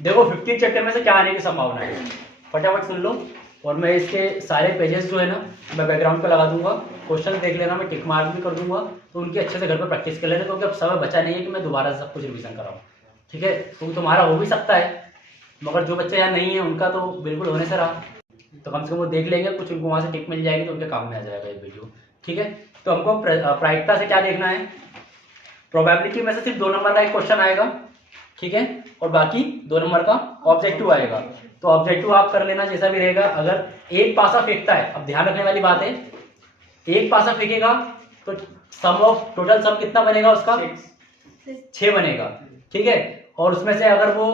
देखो 15 चैप्टर में से क्या आने की संभावना है, फटाफट सुन लो। और मैं इसके सारे पेजेस जो है ना मैं बैकग्राउंड पे लगा दूंगा, क्वेश्चन देख लेना, मैं टिक मार्क भी कर दूंगा, तो उनकी अच्छे से घर पर प्रैक्टिस कर लेना, क्योंकि अब समय बचा नहीं है कि मैं दोबारा से सब कुछ रिवीजन कराऊँ। ठीक है, तो तुम्हारा हो भी सकता है, मगर जो बच्चे यहाँ नहीं है उनका तो बिल्कुल होने से रहा, तो कम से कम वो देख लेंगे, कुछ उनको वहाँ से टिक मिल जाएगी तो उनके काम में आ जाएगा ये वीडियो। ठीक है, तो हमको प्रायिकता से क्या देखना है, प्रोबेबिलिटी में से सिर्फ 2 नंबर का एक क्वेश्चन आएगा। ठीक है, और बाकी 2 नंबर का ऑब्जेक्टिव आएगा। तो ऑब्जेक्टिव आप कर लेना जैसा भी रहेगा। अगर एक पासा फेंकता है, अब ध्यान रखने वाली बात है, एक पासा फेंकेगा तो सम ऑफ टोटल सम कितना बनेगा उसका, 6 बनेगा। ठीक है, और उसमें से अगर वो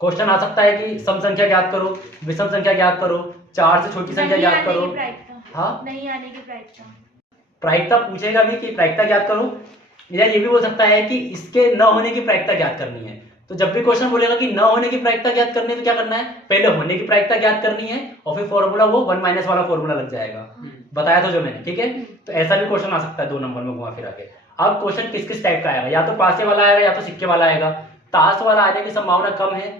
क्वेश्चन आ सकता है कि सम संख्या ज्ञात करो, विषम संख्या ज्ञात करो, 4 से छोटी संख्या ज्ञात करो। हाँ, नहीं आने की प्रायिकता, प्रायिकता पूछेगा भी कि प्रायिकता ज्ञात करो, या ये भी बोल सकता है कि इसके न होने की प्रायिकता ज्ञात करनी है। तो जब भी क्वेश्चन बोलेगा कि न होने की प्रायिकता ज्ञात करनी है तो क्या करना है, पहले होने की प्रायिकता ज्ञात करनी है और फिर फॉर्मूला वो 1 माइनस वाला फॉर्मूला लग जाएगा, बताया था जो मैंने। ठीक है, तो ऐसा भी क्वेश्चन आ सकता है 2 नंबर में घुमा फिरा के। अब क्वेश्चन किस किस टाइप का आएगा, या तो पासे वाला आएगा या तो सिक्के वाला आएगा। ताश वाला आने की संभावना कम है,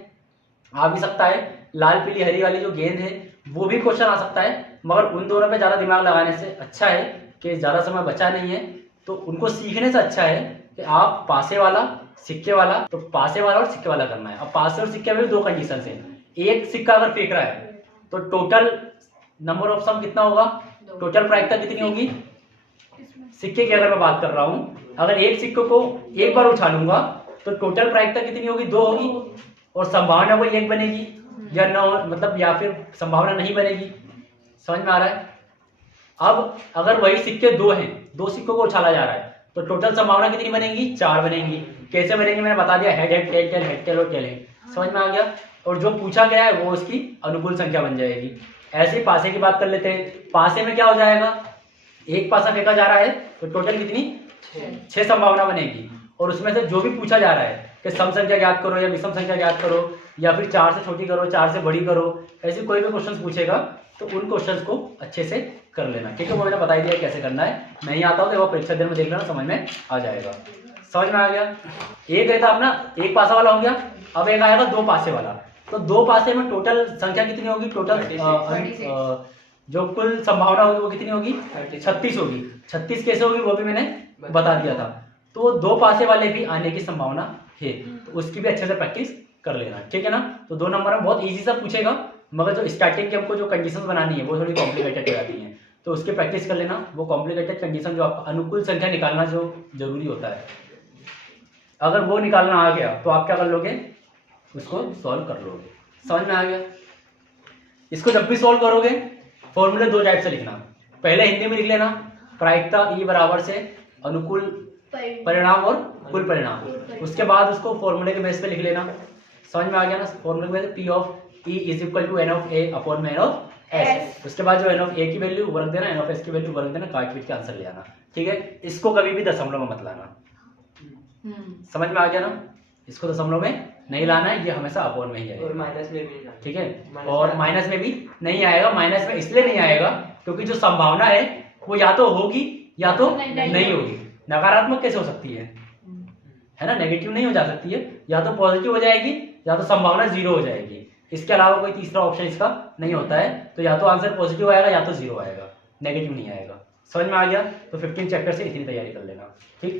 आ भी सकता है। लाल पीली हरी वाली जो गेंद है वो भी क्वेश्चन आ सकता है, मगर उन दोनों पे ज्यादा दिमाग लगाने से अच्छा है कि ज्यादा समय बचा नहीं है, तो उनको सीखने से अच्छा है कि आप पासे वाला सिक्के वाला, तो पासे वाला और सिक्के वाला करना है। अब पासे और सिक्के में भी 2 कंडीशन है। एक सिक्का अगर फेंक रहा है तो टोटल नंबर ऑफ सम कितना होगा, टोटल प्रायिकता कितनी होगी। सिक्के की अगर मैं बात कर रहा हूं, अगर एक सिक्के को एक बार उछालूंगा तो टोटल प्रायिकता कितनी होगी, 2 होगी, और संभावना कोई 1 बनेगी, या न मतलब या फिर संभावना नहीं बनेगी। समझ में आ रहा है। अब अगर वही सिक्के 2 हैं, 2 सिक्कों को उछाला जा रहा है, तो टोटल संभावना कितनी बनेगी, 4 बनेगी। कैसे बनेगी मैंने बता दिया, head head tail tail head tail और टेल हेड। समझ में आ गया। और जो पूछा गया है वो उसकी अनुकूल संख्या बन जाएगी। ऐसे ही पासे की बात कर लेते हैं। पासे में क्या हो जाएगा, एक पासा फेंका जा रहा है तो टोटल कितनी 6 संभावना बनेगी, और उसमें से जो भी पूछा जा रहा है कि सम संख्या ज्ञात करो या विषम संख्या ज्ञात करो, या फिर 4 से छोटी करो 4 से बड़ी करो, ऐसे कोई भी क्वेश्चन पूछेगा तो उन क्वेश्चंस को अच्छे से कर लेना। ठीक है, वो मैंने बता दिया कैसे करना है। नहीं आता हो तो वो परीक्षा देने में देख लेना, समझ में आ जाएगा। समझ में आ गया। एक रहता अपना एक पासा वाला हो गया, अब एक आएगा 2 पासे वाला। तो 2 पासे में टोटल संख्या कितनी होगी, टोटल जो कुल संभावना होगी वो कितनी होगी, 36 होगी। 36 कैसे होगी वो भी मैंने बता दिया था। तो 2 पासे वाले भी आने की संभावना है, तो उसकी भी अच्छे से प्रैक्टिस कर लेना। ठीक है ना। तो 2 नंबर में बहुत इजी सा पूछेगा, मगर जो स्टार्टिंग की हमको जो कंडीशंस बनानी है वो थोड़ी कॉम्प्लिकेटेड हो जाती हैं, तो उसकी प्रैक्टिस कर लेना। वो कॉम्प्लिकेटेड कंडीशन जो आपका अनुकूल संख्या निकालना जो जरूरी होता है, अगर वो निकालना आ गया तो आप क्या कर लोगे, उसको सॉल्व कर लोगे। समझ में आ गया। इसको जब भी सॉल्व करोगे फॉर्मूले 2 टाइप से लिखना। पहले हिंदी में लिख लेना, प्रायिकता ई बराबर से अनुकूल परिणाम और कुल परिणाम। उसके बाद उसको फॉर्मूले के बेस पे लिख लेना। समझ में आ गया ना। फॉर्मूले के बेस पे P of E is equal to N of A upon में N ऑफ S। उसके बाद जो N ऑफ A की वैल्यू वो रख देना, N ऑफ S की वैल्यू वो रख देना, काट पीट के आंसर ले आना। ठीक है, इसको कभी भी दशमलव में मत लाना। समझ में आ गया ना। इसको दशमलव में नहीं लाना है, ये हमेशा अपॉन में ही आएगा, और माइनस में भी। ठीक है, और माइनस में भी नहीं आएगा। माइनस में इसलिए नहीं आएगा क्योंकि जो संभावना है वो या तो होगी या तो नहीं होगी। नकारात्मक कैसे हो सकती है ना, नेगेटिव नहीं हो जा सकती है, या तो पॉजिटिव हो जाएगी या तो संभावना 0 हो जाएगी। इसके अलावा कोई तीसरा ऑप्शन इसका नहीं होता है। तो या तो आंसर पॉजिटिव आएगा या तो 0 आएगा, नेगेटिव नहीं आएगा। समझ में आ गया। तो 15 चैप्टर से इतनी तैयारी कर लेना। ठीक।